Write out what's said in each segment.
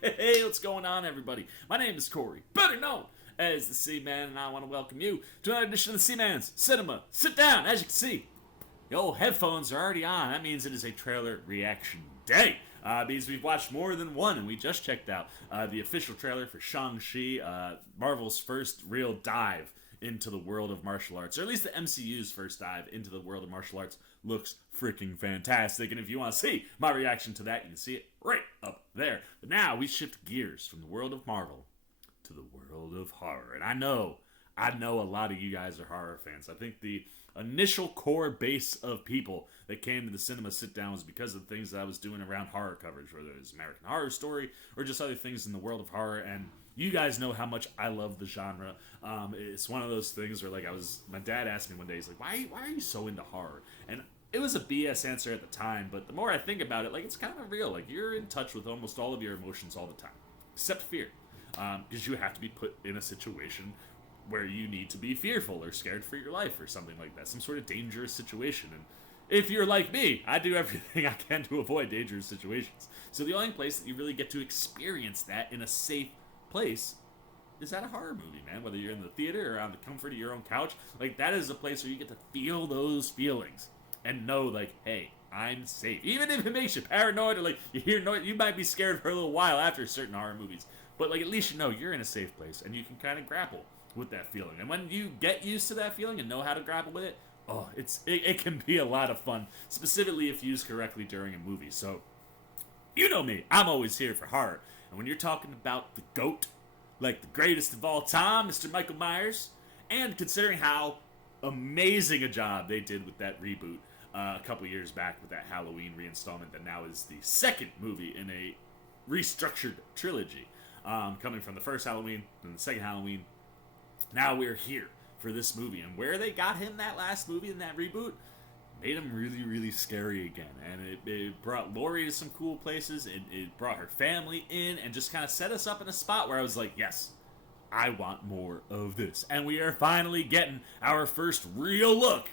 Hey, what's going on, everybody? My name is Corey, better known as the C-Man, and I want to welcome you to another edition of the C-Man's Cinema Sit Down. As you can see, the old headphones are already on. That means it is a trailer reaction day. Because we've watched more than one, and we just checked out the official trailer for Shang-Chi, Marvel's first real dive into the world of martial arts, or at least the MCU's first dive into the world of martial arts. Looks freaking fantastic, and if you want to see my reaction to that, you can see it right up there. But now we shift gears from the world of Marvel to the world of horror, and I know a lot of you guys are horror fans. I think the initial core base of people that came to the cinema sit down was because of the things that I was doing around horror coverage, whether it was American Horror Story or just other things in the world of horror. And you guys know how much I love the genre. It's one of those things where, like, my dad asked me one day, he's like, why are you so into horror? And it was a BS answer at the time, but the more I think about it, like, it's kind of real. Like, you're in touch with almost all of your emotions all the time, except fear, because you have to be put in a situation where you need to be fearful or scared for your life or something like that, some sort of dangerous situation. And if you're like me, I do everything I can to avoid dangerous situations. So the only place that you really get to experience that in a safe place is at a horror movie, man. Whether you're in the theater or on the comfort of your own couch, like, that is a place where you get to feel those feelings and know, like, hey, I'm safe. Even if it makes you paranoid or, like, you hear noise, you might be scared for a little while after certain horror movies, but, like, at least you know you're in a safe place and you can kind of grapple with that feeling. And when you get used to that feeling and know how to grapple with it, it can be a lot of fun, specifically if used correctly during a movie. So, you know me, I'm always here for horror. And when you're talking about the GOAT, like the greatest of all time, Mr. Michael Myers, and considering how amazing a job they did with that reboot a couple years back with that Halloween reinstallment that now is the second movie in a restructured trilogy, coming from the first Halloween and the second Halloween. Now we're here for this movie, and where they got him that last movie in that reboot made him really, really scary again. And it brought Laurie to some cool places. It brought her family in and just kind of set us up in a spot where I was like, yes, I want more of this. And we are finally getting our first real look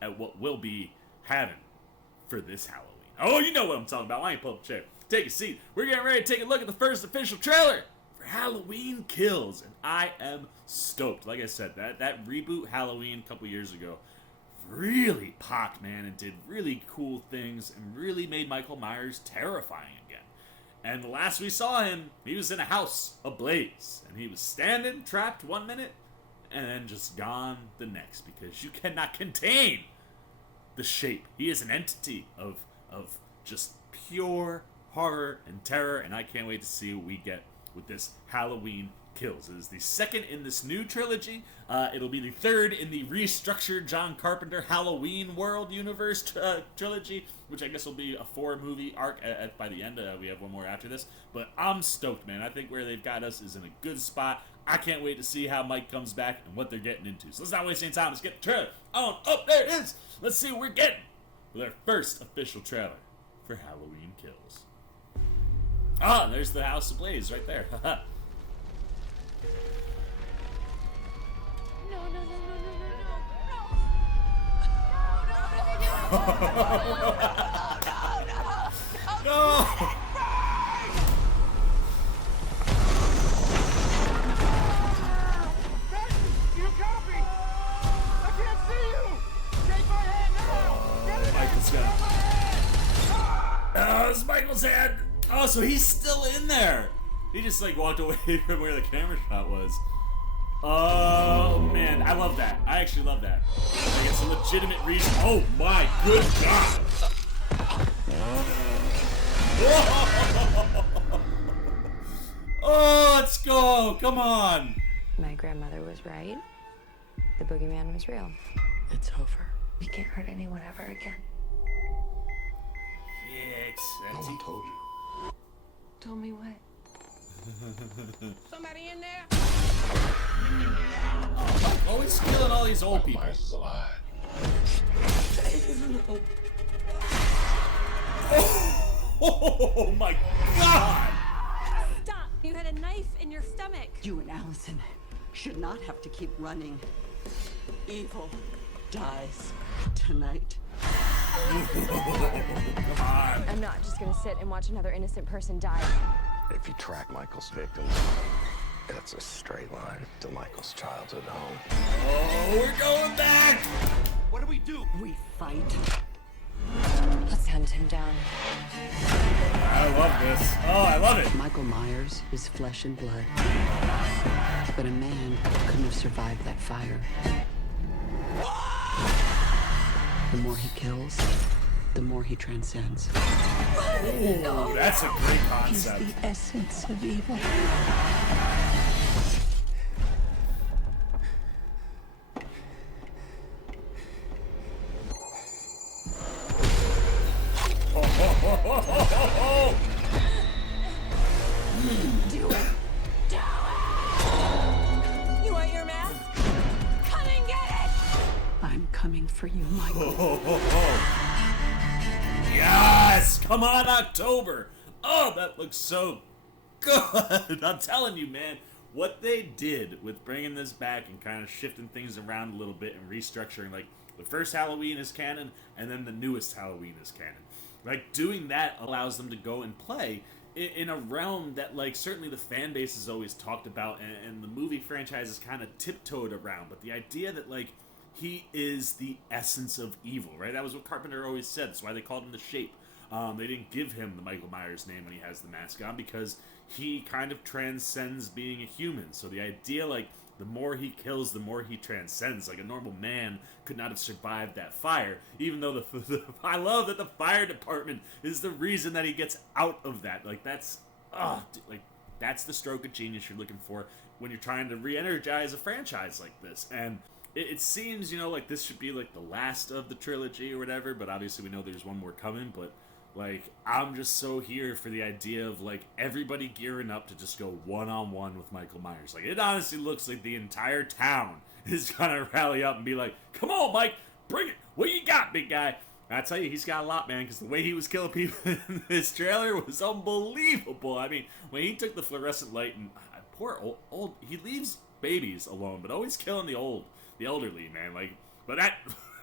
at what we'll be having for this Halloween. Oh, you know what I'm talking about. I ain't pull up a chair. Take a seat. We're getting ready to take a look at the first official trailer for Halloween Kills, and I am stoked. Like I said, that reboot Halloween a couple years ago really popped, man, and did really cool things and really made Michael Myers terrifying again. And the last we saw him, he was in a house ablaze, and he was standing trapped 1 minute and then just gone the next, because you cannot contain the shape. He is an entity of just pure horror and terror, and I can't wait to see what we get with this Halloween Kills. It is the second in this new trilogy. It'll be the third in the restructured John Carpenter Halloween World Universe trilogy, which I guess will be a 4-movie arc by the end. We have one more after this, but I'm stoked, man. I think where they've got us is in a good spot. I can't wait to see how Mike comes back and what they're getting into. So let's not waste any time. Let's get the trailer on. Oh, there it is. Let's see what we're getting with our first official trailer for Halloween Kills. Ah, there's the house ablaze right there. No! You copy! I can't see you! Take my hand now! Michael's got it. It's Michael's hand! Oh, so he's still in there! He just, like, walked away from where the camera shot was. Oh, man. I love that. I actually love that. Like, it's a legitimate reason. Oh, my good God! Oh, let's go! Come on! My grandmother was right. The boogeyman was real. It's over. We can't hurt anyone ever again. Yeah, No one told you. Told me what? Somebody in there? Always killing all these old people. Myers is alive. Oh my God! Stop! You had a knife in your stomach. You and Allison should not have to keep running. Evil dies tonight. Come on. I'm not just gonna sit and watch another innocent person die. If you track Michael's victims, it's a straight line to Michael's childhood home. Oh, we're going back! What do we do? We fight. Let's hunt him down. I love this. Oh, I love it. Michael Myers is flesh and blood. But a man couldn't have survived that fire. The more he kills, the more he transcends. Ooh, that's a great He's concept. the essence of evil. You want your mask? Come and get it! I'm coming for you, Michael. Yes! Come on, October! Oh, that looks so good! I'm telling you, man, what they did with bringing this back and kind of shifting things around a little bit and restructuring, like, the first Halloween is canon, and then the newest Halloween is canon. Like, doing that allows them to go and play in a realm that, like, certainly the fan base has always talked about, and the movie franchise is kind of tiptoed around, but the idea that, like, he is the essence of evil, right? That was what Carpenter always said. That's why they called him the Shape. They didn't give him the Michael Myers name when he has the mask on, because he kind of transcends being a human. So the idea, like, the more he kills, the more he transcends. Like, a normal man could not have survived that fire, even though I love that the fire department is the reason that he gets out of that. Like, that's that's the stroke of genius you're looking for when you're trying to re-energize a franchise like this. And it seems, you know, like this should be like the last of the trilogy or whatever, but obviously we know there's one more coming. But like, I'm just so here for the idea of, like, everybody gearing up to just go one-on-one with Michael Myers. Like, it honestly looks like the entire town is gonna rally up and be like, come on, Mike, bring it. What you got, big guy? I tell you, he's got a lot, man, because the way he was killing people in this trailer was unbelievable. I mean, when he took the fluorescent light and poor old he leaves babies alone, but always killing the elderly, man. Like, but that,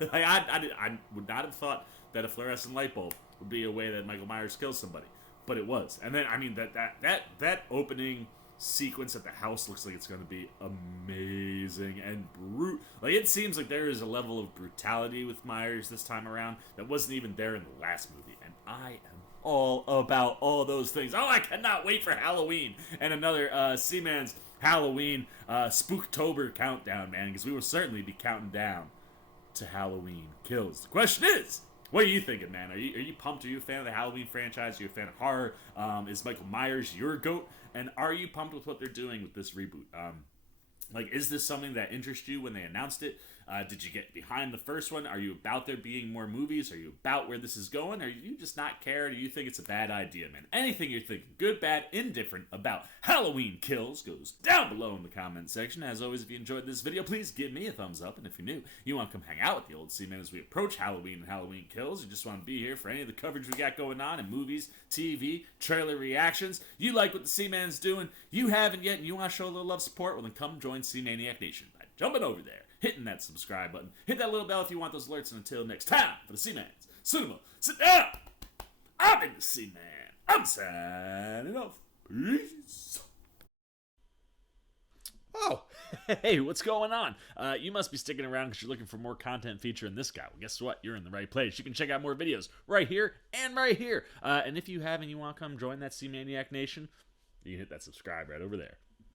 like, I would not have thought that a fluorescent light bulb would be a way that Michael Myers kills somebody, but it was. And then, I mean, that opening sequence at the house looks like it's going to be amazing and like, it seems like there is a level of brutality with Myers this time around that wasn't even there in the last movie, and I am all about all those things. Oh, I cannot wait for Halloween and another Seaman's Halloween Spooktober countdown, man, because we will certainly be counting down to Halloween Kills. The question is, what are you thinking, man? Are you pumped? Are you a fan of the Halloween franchise? Are you a fan of horror? Is Michael Myers your GOAT? And are you pumped with what they're doing with this reboot? Like, is this something that interests you when they announced it? Did you get behind the first one? Are you about there being more movies? Are you about where this is going? Or do you just not care? Do you think it's a bad idea, man? Anything you're thinking, good, bad, indifferent, about Halloween Kills goes down below in the comment section. As always, if you enjoyed this video, please give me a thumbs up. And if you're new, you want to come hang out with the old C-Man as we approach Halloween and Halloween Kills, you just want to be here for any of the coverage we got going on in movies, TV, trailer reactions, you like what the C-Man's doing, you haven't yet, and you want to show a little love support, well then come join C-Maniac Nation by jumping over there, hitting that subscribe button, hit that little bell if you want those alerts, and until next time, for the C-Man's Cinema Sit Down, I've been the C-Man, I'm signing off, peace. Oh, hey, what's going on? You must be sticking around because you're looking for more content featuring this guy. Well, guess what? You're in the right place. You can check out more videos right here and right here. And if you have and you want to come join that C-Maniac Nation, you can hit that subscribe right over there.